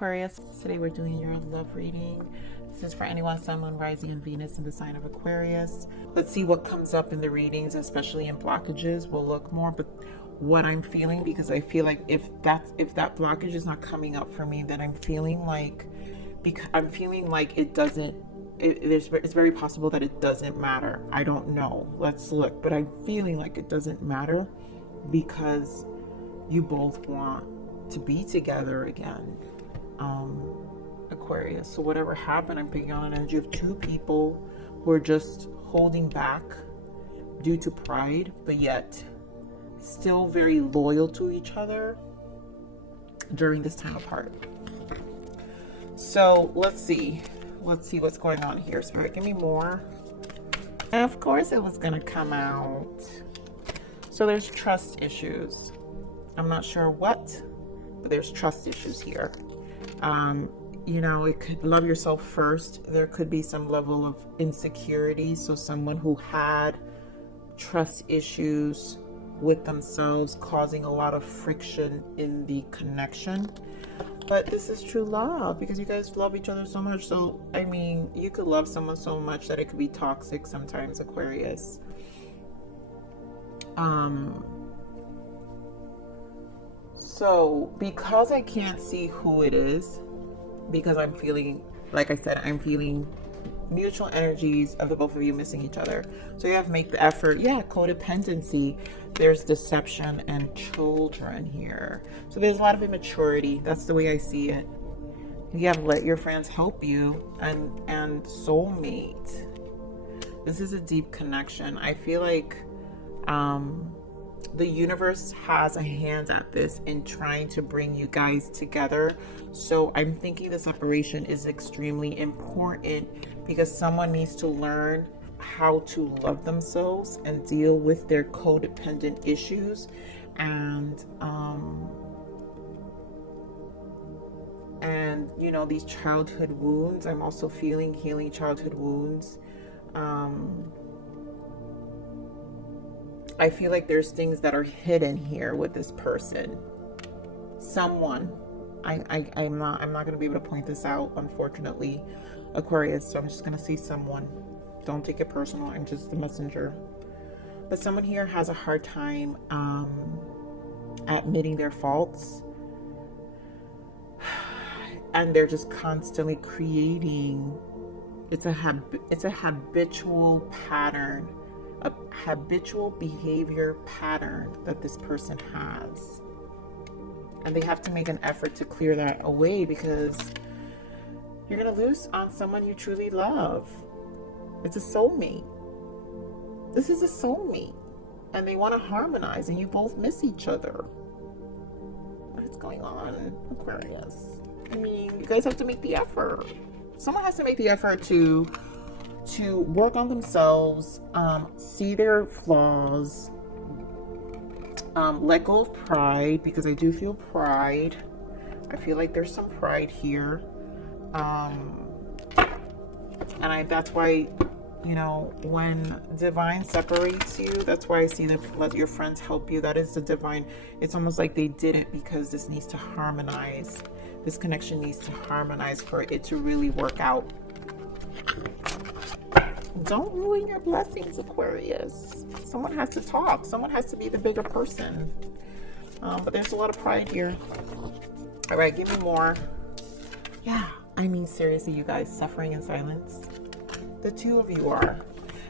Aquarius. Today we're doing your love reading. This is for anyone, Sun, Moon, Rising, and Venus in the sign of Aquarius. Let's see what comes up in the readings, especially in blockages. We'll look more, but what I'm feeling, because I feel like if that blockage is not coming up for me, then I'm feeling like, it doesn't. It's very possible that it doesn't matter. I don't know. Let's look, but I'm feeling like it doesn't matter because you both want to be together again, Aquarius. So whatever happened, I'm picking on an energy of two people who are just holding back due to pride, but yet still very loyal to each other during this time apart. So let's see what's going on here. Spirit, give me more. And of course it was gonna come out. So there's trust issues. I'm not sure what, but there's trust issues here. You know, it could love yourself first. There could be some level of insecurity. So someone who had trust issues with themselves, causing a lot of friction in the connection. But this is true love because you guys love each other so much. So, I mean, you could love someone so much that it could be toxic sometimes, Aquarius. So because I can't see who it is, because I'm feeling, like I said, I'm feeling mutual energies of the both of you missing each other. So you have to make the effort. Yeah, codependency. There's deception and children here. So there's a lot of immaturity. That's the way I see it. You have let your friends help you, and soulmate. This is a deep connection. I feel like the universe has a hand at this in trying to bring you guys together. So I'm thinking this separation is extremely important because someone needs to learn how to love themselves and deal with their codependent issues and you know, these childhood wounds. I'm also feeling healing childhood wounds. I feel like there's things that are hidden here with this person. Someone, I'm not going to be able to point this out, unfortunately, Aquarius. So I'm just going to say someone. Don't take it personal. I'm just the messenger. But someone here has a hard time admitting their faults, and they're just constantly creating. It's a habitual pattern. A habitual behavior pattern that this person has, and they have to make an effort to clear that away because you're gonna lose on someone you truly love. It's a soulmate. This is a soulmate, and they want to harmonize, and you both miss each other. What's going on, Aquarius? I mean, you guys have to make the effort. Someone has to make the effort to work on themselves, see their flaws, let go of pride, because I do feel pride. I feel like there's some pride here. That's why, you know, when divine separates you, that's why I see that let your friends help you. That is the divine. It's almost like they did it because this needs to harmonize. This connection needs to harmonize for it to really work out. Don't ruin your blessings, Aquarius. Someone has to talk. Someone has to be the bigger person. But there's a lot of pride here. All right, give me more. Yeah, I mean, seriously, you guys, suffering in silence. The two of you are.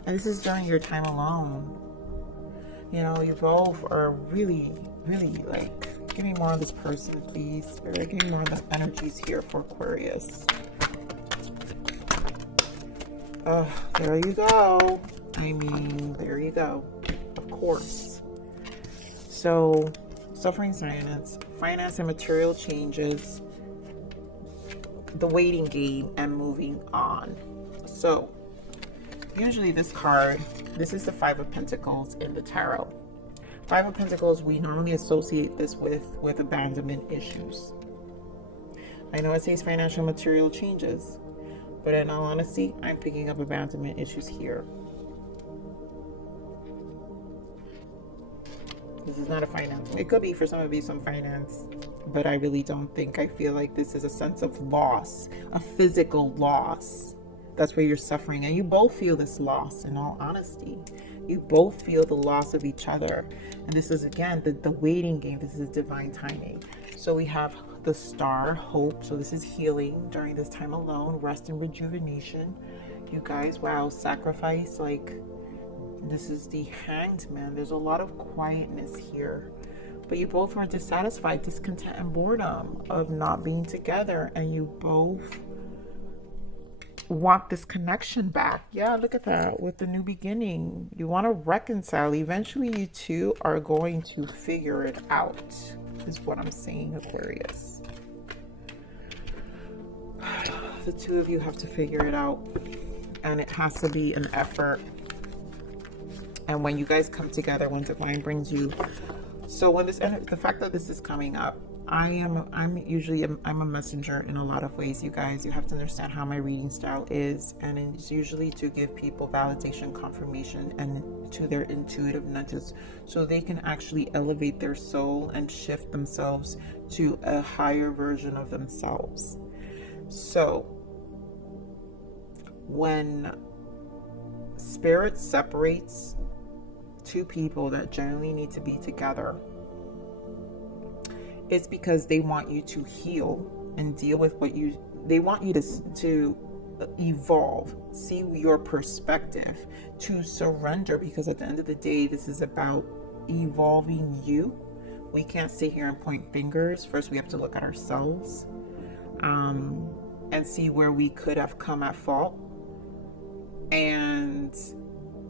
And this is during your time alone. You know, you both are really, really like, give me more of this person, please. Spirit, give me more of the energies here for Aquarius. There you go. I mean, there you go. Of course. So, suffering silence, finance and material changes, the waiting game, and moving on. So, usually this card, this is the Five of Pentacles in the Tarot. Five of Pentacles, we normally associate this with abandonment issues. I know it says financial material changes, but in all honesty, I'm picking up abandonment issues here. This is not a finance. It could be for some of you some finance but I really don't think, I feel like this is a sense of loss, a physical loss. That's where you're suffering, and you both feel this loss. In all honesty, you both feel the loss of each other. And this is, again, the waiting game. This is divine timing. So we have the star, hope. So this is healing during this time alone, rest and rejuvenation. You guys, wow, sacrifice. Like, this is the Hanged Man. There's a lot of quietness here, but you both are dissatisfied, discontent, and boredom of not being together, and you both want this connection back. Yeah, look at that, with the new beginning. You want to reconcile. Eventually you two are going to figure it out, is what I'm saying, Aquarius. The two of you have to figure it out, and it has to be an effort. And when you guys come together, when divine brings you, so when this, the fact that this is coming up, I'm a messenger in a lot of ways, you guys. You have to understand how my reading style is, and it's usually to give people validation, confirmation, and to their intuitive nudges, so they can actually elevate their soul and shift themselves to a higher version of themselves. So when spirit separates two people that generally need to be together, it's because they want you to heal and deal with what they want you to evolve, see your perspective, to surrender, because at the end of the day, this is about evolving you. We can't sit here and point fingers. First, we have to look at ourselves and see where we could have come at fault. And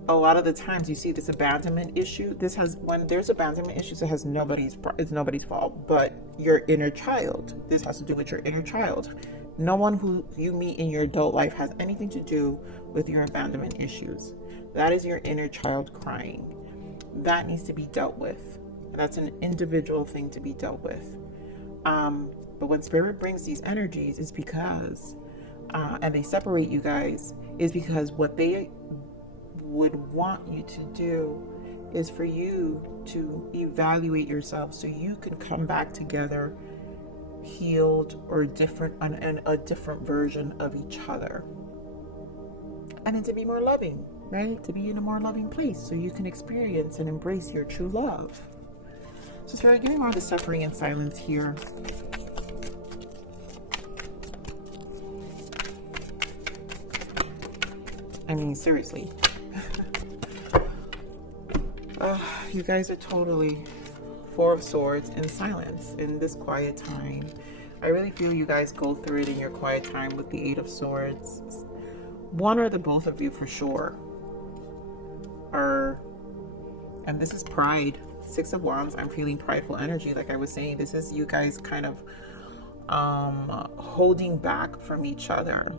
a lot of the times you see this abandonment issue. When there's abandonment issues, it's nobody's fault but your inner child. This has to do with your inner child. No one who you meet in your adult life has anything to do with your abandonment issues. That is your inner child crying. That needs to be dealt with. That's an individual thing to be dealt with. But when spirit brings these energies, is because and they separate you guys, is because what they would want you to do is for you to evaluate yourself, so you can come back together healed or different, and a different version of each other, and then to be more loving, right? To be in a more loving place, so you can experience and embrace your true love. So Spirit, give me more of the suffering and silence here. I mean, seriously. You guys are totally Four of Swords in silence in this quiet time. I really feel you guys go through it in your quiet time with the Eight of Swords. One or the both of you for sure are, and this is pride. Six of Wands, I'm feeling prideful energy. Like I was saying, this is you guys kind of holding back from each other.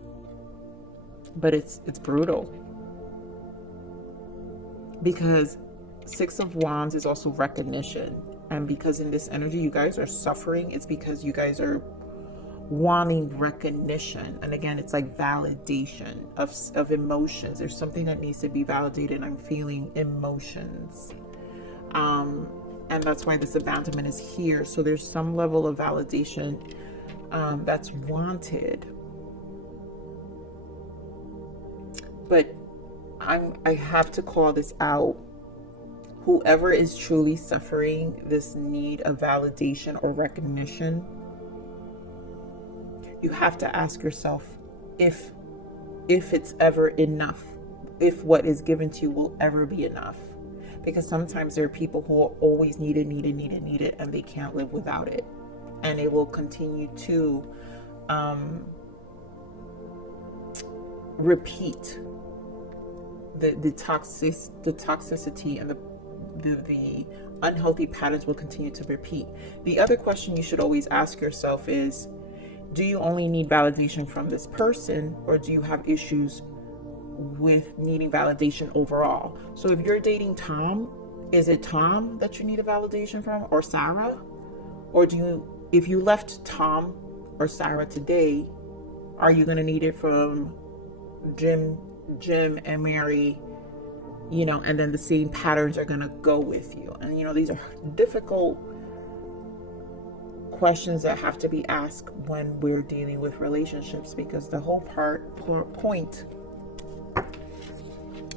But it's brutal, because Six of Wands is also recognition, and because in this energy you guys are suffering, it's because you guys are wanting recognition. And again, it's like validation of emotions. There's something that needs to be validated. I'm feeling emotions, and that's why this abandonment is here. So there's some level of validation that's wanted. But I have to call this out. Whoever is truly suffering this need of validation or recognition, you have to ask yourself if it's ever enough, if what is given to you will ever be enough. Because sometimes there are people who will always need it, and they can't live without it. And they will continue to repeat the toxicity and the unhealthy patterns will continue to repeat. The other question you should always ask yourself is, do you only need validation from this person, or do you have issues with needing validation overall? So if you're dating Tom, is it Tom that you need a validation from, or Sarah? Or if you left Tom or Sarah today, are you going to need it from Jim and Mary, and then the same patterns are going to go with you? And these are difficult questions that have to be asked when we're dealing with relationships, because the whole point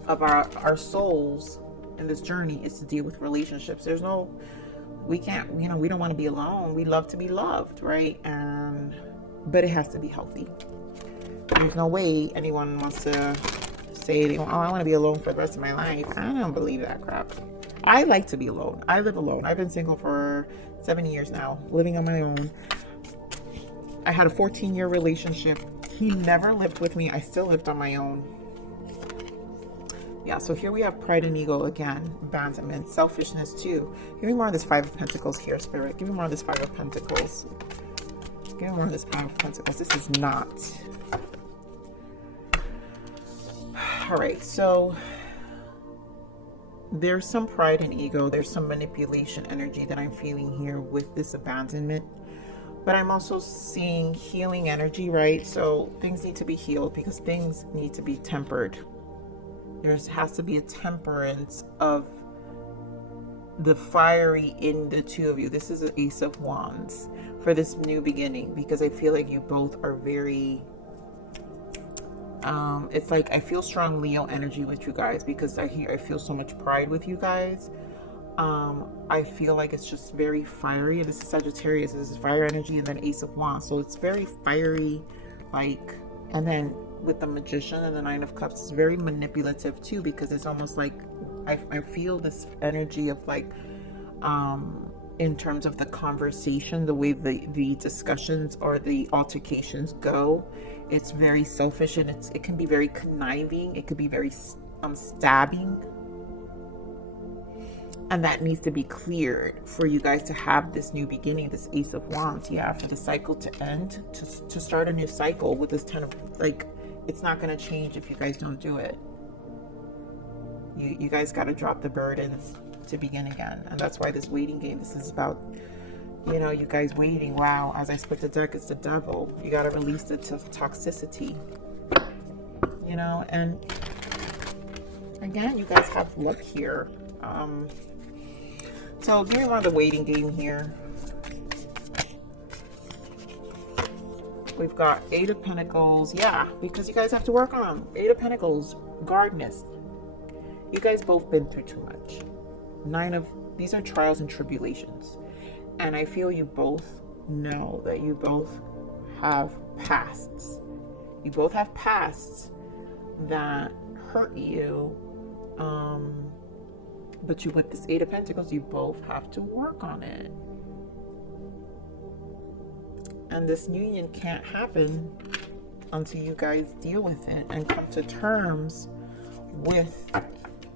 of our souls in this journey is to deal with relationships. There's no, we can't, you know, we don't want to be alone. We love to be loved, right? But it has to be healthy. There's no way anyone wants to say, oh, I want to be alone for the rest of my life. I don't believe that crap. I like to be alone. I live alone. I've been single for 7 years now, living on my own. I had a 14-year relationship. He never lived with me. I still lived on my own. Yeah, so here we have pride and ego again, abandonment, selfishness too. Give me more of this Five of Pentacles here, Spirit. Give me more of this Five of Pentacles. Give me more of this Five of Pentacles. This is not. All right, so there's some pride and ego. There's some manipulation energy that I'm feeling here with this abandonment. But I'm also seeing healing energy, right? So things need to be healed because things need to be tempered. There has to be a temperance of the fiery in the two of you. This is an Ace of Wands for this new beginning, because I feel like you both are very, it's like I feel strong Leo energy with you guys, because I feel so much pride with you guys. I feel like it's just very fiery. This is Sagittarius, this is fire energy, and then Ace of Wands. So it's very fiery, like, and then with the Magician and the Nine of Cups, it's very manipulative too, because it's almost like I feel this energy of like, in terms of the conversation, the way the discussions or the altercations go, it's very selfish, and it can be very conniving. It could be very stabbing. And that needs to be cleared for you guys to have this new beginning, this Ace of Wands. Yeah, for the cycle to end, to start a new cycle with this 10 of, like, it's not going to change if you guys don't do it. You guys got to drop the burdens to begin again. And that's why this waiting game, this is about, you know, you guys waiting. Wow, as I split the deck, it's the Devil. You got to release the toxicity, you know. And again, you guys have luck here. So give me more of the waiting game here. We've got Eight of Pentacles. Yeah, because you guys have to work on Eight of Pentacles, guardness. You guys both been through too much. These are trials and tribulations. And I feel you both know that you both have pasts. You both have pasts that hurt you. But you, with this Eight of Pentacles, you both have to work on it. And this union can't happen until you guys deal with it and come to terms with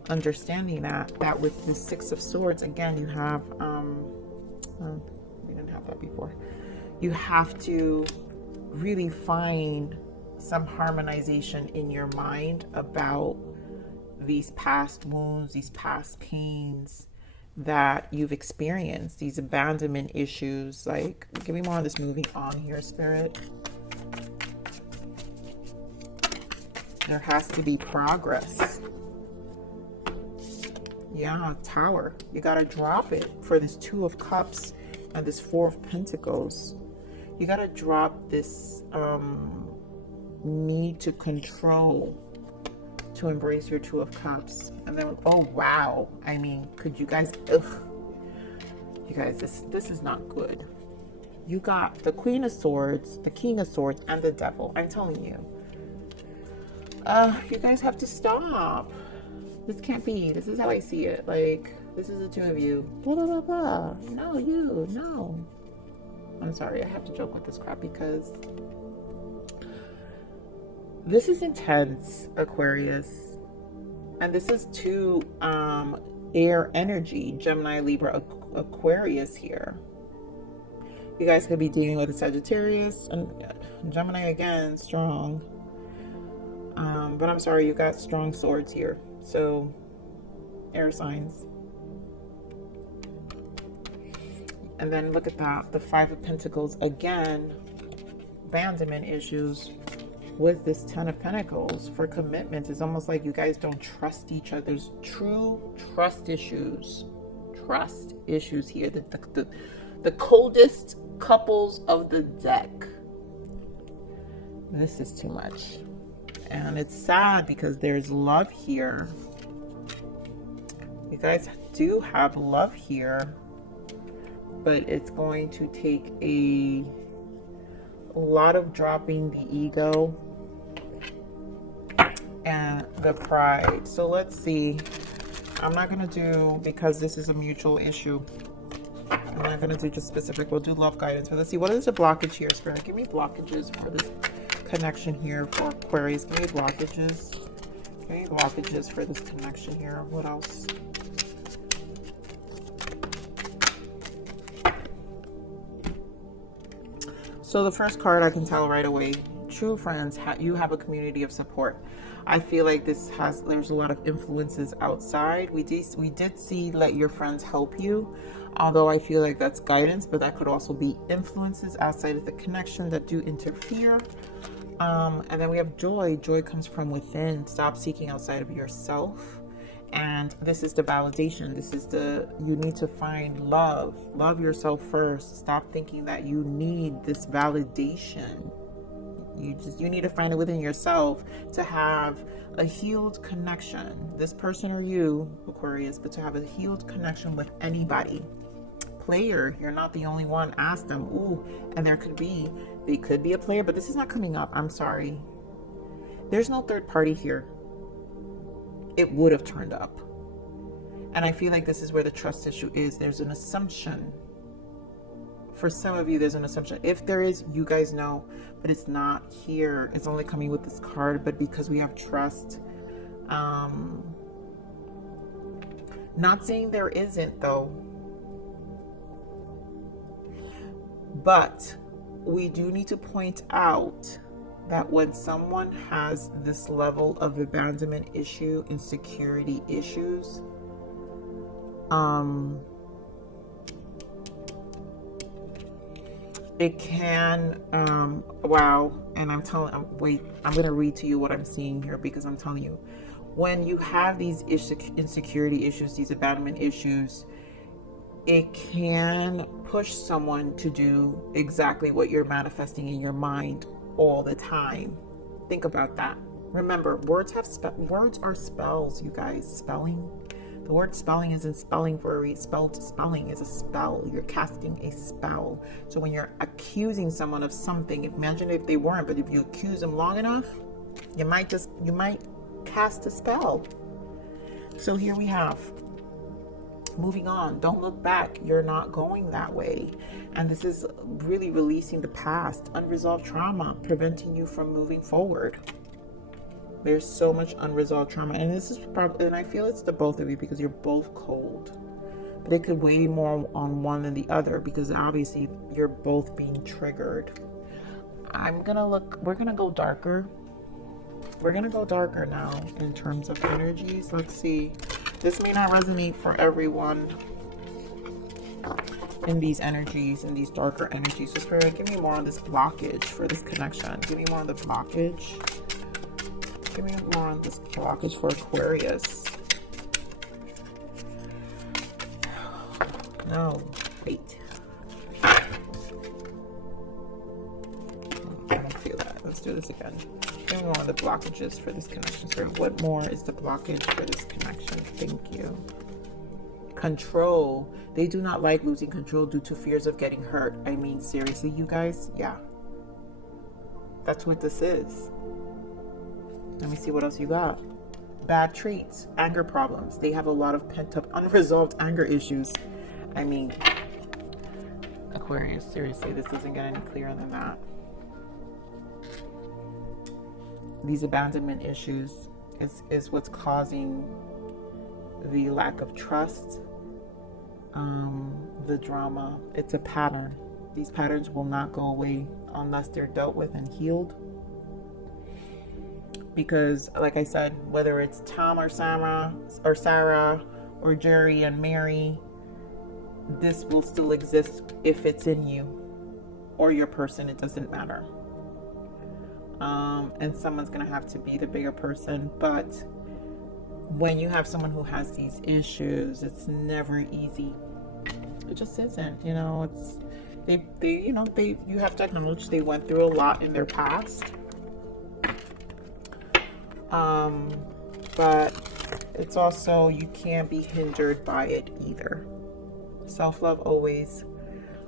understanding that with the Six of Swords, again, you have, we didn't have that before. You have to really find some harmonization in your mind about these past wounds, these past pains that you've experienced, these abandonment issues. Like, give me more of this moving on here, Spirit. There has to be progress. Yeah, Tower. You got to drop it for this Two of Cups and this Four of Pentacles. You got to drop this need to control, to embrace your Two of Cups. And then, oh wow, I mean, could you guys, ugh. You guys, this is not good. You got the Queen of Swords, the King of Swords, and the Devil. I'm telling you, you guys have to stop. This can't be. This is how I see it. Like, this is the two of you. Blah, blah, blah, blah. No, you, no. I'm sorry, I have to joke with this crap because this is intense, Aquarius. And this is two air energy, Gemini, Libra, Aquarius here. You guys could be dealing with a Sagittarius and Gemini again, strong. But I'm sorry, you got strong swords here. So, air signs. And then look at that, the Five of Pentacles again, abandonment issues with this Ten of Pentacles for commitment. It's almost like you guys don't trust each other. There's true trust issues. Trust issues here. The coldest couples of the deck. This is too much. And it's sad because there's love here. You guys do have love here. But it's going to take a lot of dropping the ego and the pride. So let's see. I'm not going to do, because this is a mutual issue, I'm not going to do just specific. We'll do love guidance. But let's see. What is the blockage here, Spirit? Give me blockages for this connection here for Aquarius. Give me blockages. Give me blockages for this connection here. What else? So the first card, I can tell right away, true friends, you have a community of support. I feel like there's a lot of influences outside. We did see let your friends help you, although I feel like that's guidance, but that could also be influences outside of the connection that do interfere. And then we have joy. Joy comes from within. Stop seeking outside of yourself. And this is the validation. This is you need to find love. Love yourself first. Stop thinking that you need this validation. You need to find it within yourself to have a healed connection. This person or you, Aquarius, but to have a healed connection with anybody. Player, you're not the only one. Ask them. Ooh, and they could be a player, but this is not coming up. I'm sorry. There's no third party here. It would have turned up. And I feel like this is where the trust issue is. There's an assumption. For some of you, there's an assumption. If there is, you guys know, but it's not here. It's only coming with this card, but because we have trust. Not saying there isn't, though. But we do need to point out that when someone has this level of abandonment issue, insecurity issues, it can, wow, and I'm going to read to you what I'm seeing here, because I'm telling you, when you have these insecurity issues, these abandonment issues, it can push someone to do exactly what you're manifesting in your mind all the time. Think about that. Remember, words are spells, you guys. Spelling. The word spelling isn't spelling for a reason. Spelling is a spell. You're casting a spell. So when you're accusing someone of something, imagine if they weren't, but if you accuse them long enough, you might cast a spell. So here we have, moving on. Don't look back. You're not going that way. And this is really releasing the past, unresolved trauma, preventing you from moving forward. There's so much unresolved trauma. And this is probably, and I feel it's the both of you because you're both cold. But it could weigh more on one than the other because obviously you're both being triggered. We're going to go darker. We're going to go darker now in terms of energies. Let's see. This may not resonate for everyone in these energies, in these darker energies. So Spirit, give me more on this blockage for this connection. Give me more on the blockage. Give me more on this blockage for Aquarius. No, wait. I don't feel that. Let's do this again. Give me more on the blockages for this connection. Spirit, what more is the blockage for this connection? Thank you. Control. They do not like losing control due to fears of getting hurt. I mean, seriously, you guys? Yeah. That's what this is. Let me see what else you got. Bad traits, anger problems. They have a lot of pent-up, unresolved anger issues. I mean, Aquarius, seriously, this doesn't get any clearer than that. These abandonment issues is what's causing the lack of trust, the drama. It's a pattern. These patterns will not go away unless they're dealt with and healed. Because, like I said, whether it's Tom or Sarah or Jerry and Mary, this will still exist if it's in you or your person. It doesn't matter. And someone's going to have to be the bigger person. But when you have someone who has these issues, it's never easy. It just isn't. You know, you have to acknowledge they went through a lot in their past. But it's also, you can't be hindered by it either. Self-love always.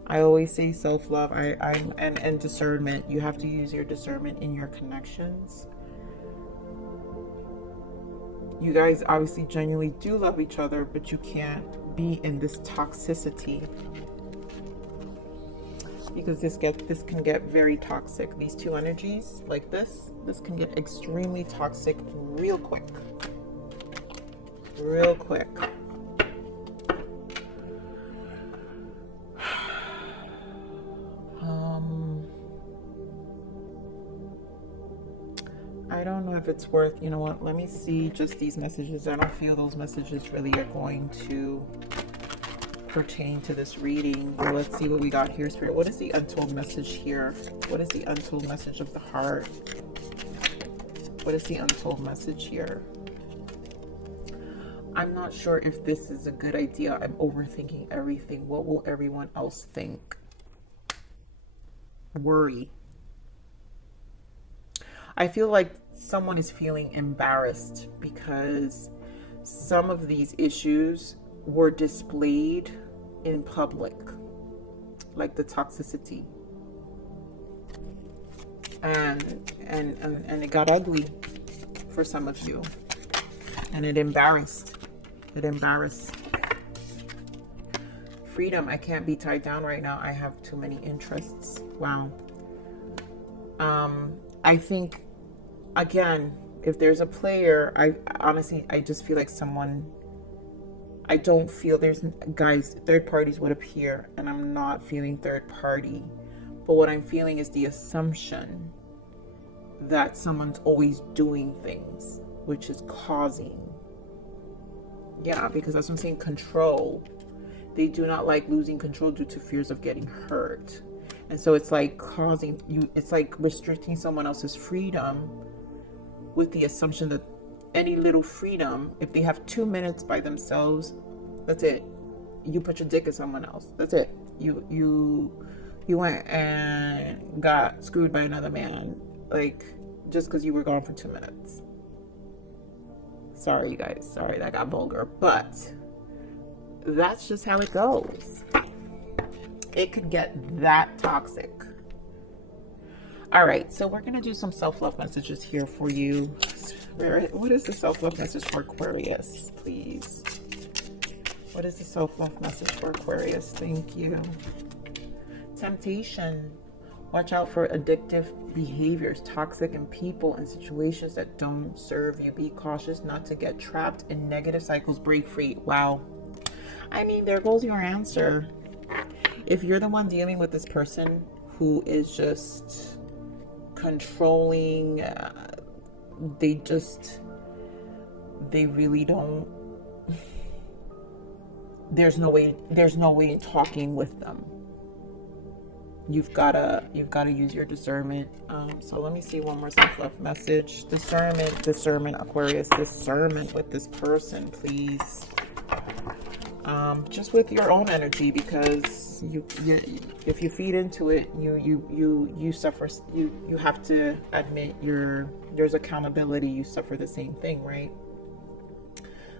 I always say self-love. And discernment. You have to use your discernment in your connections. You guys obviously genuinely do love each other, but you can't be in this toxicity, because this can get very toxic. These two energies like this can get extremely toxic real quick. Real quick. I don't know if it's worth, you know what, let me see just these messages. I don't feel those messages really are going to pertain to this reading. Well, let's see what we got here, Spirit. What is the untold message here? What is the untold message of the heart? What is the untold message here? I'm not sure if this is a good idea. I'm overthinking everything. What will everyone else think? Worry. I feel like someone is feeling embarrassed because some of these issues were displayed in public, like the toxicity, and it got ugly for some of you, and it embarrassed. Freedom. I can't be tied down right now. I have too many interests. Wow. I think, again, if there's a player, I honestly just feel like someone, I don't feel there's, guys, third parties would appear, and I'm not feeling third party, but what I'm feeling is the assumption that someone's always doing things, which is causing, yeah, because that's what I'm saying, control. They do not like losing control due to fears of getting hurt. And so it's like causing you, it's like restricting someone else's freedom with the assumption that any little freedom, if they have 2 minutes by themselves, that's it. You put your dick in someone else. That's it. You went and got screwed by another man, like, just because you were gone for 2 minutes. Sorry, you guys. Sorry, that got vulgar. But that's just how it goes. It could get that toxic. All right, so we're going to do some self-love messages here for you. What is the self-love message for Aquarius, please? What is the self-love message for Aquarius? Thank you. Temptation. Watch out for addictive behaviors, toxic in people and situations that don't serve you. Be cautious not to get trapped in negative cycles. Break free. Wow. I mean, there goes your answer. If you're the one dealing with this person who is just controlling, they really don't, there's no way in talking with them. You've gotta use your discernment. So let me see one more self-love message. Discernment, Aquarius, discernment with this person, please. Just with your own energy, because if you feed into it, you suffer. You have to admit there's accountability. You suffer the same thing, right?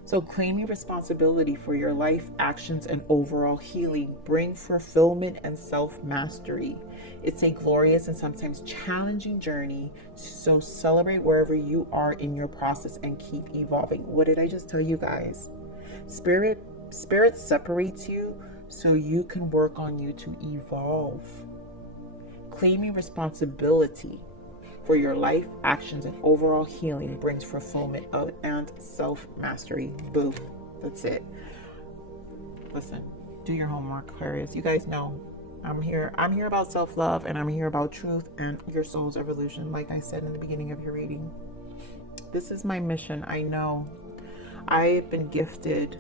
So claiming responsibility for your life, actions, and overall healing bring fulfillment and self-mastery. It's a glorious and sometimes challenging journey. So celebrate wherever you are in your process and keep evolving. What did I just tell you guys? Spirit separates you so you can work on you to evolve. Claiming responsibility for your life, actions, and overall healing brings fulfillment and self-mastery. Boom. That's it. Listen, do your homework, Aquarius. You guys know I'm here about self-love, and I'm here about truth and your soul's evolution, like I said in the beginning of your reading. This is my mission. I know I've been gifted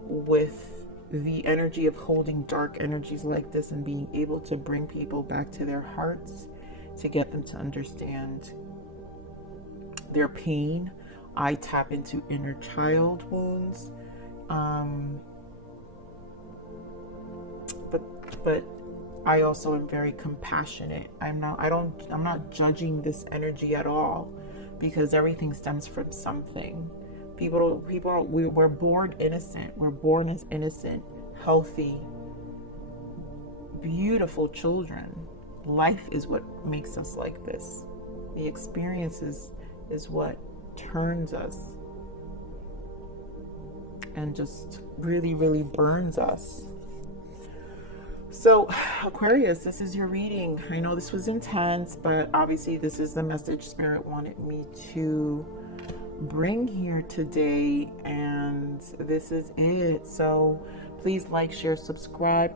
with the energy of holding dark energies like this and being able to bring people back to their hearts, to get them to understand their pain. I tap into inner child wounds. But I also am very compassionate. I'm not judging this energy at all, because everything stems from something. We're born innocent. We're born as innocent, healthy, beautiful children. Life is what makes us like this. The experiences is what turns us and just really, really burns us. So, Aquarius, this is your reading. I know this was intense, but obviously this is the message Spirit wanted me to bring here today, and this is it. So please like, share, subscribe.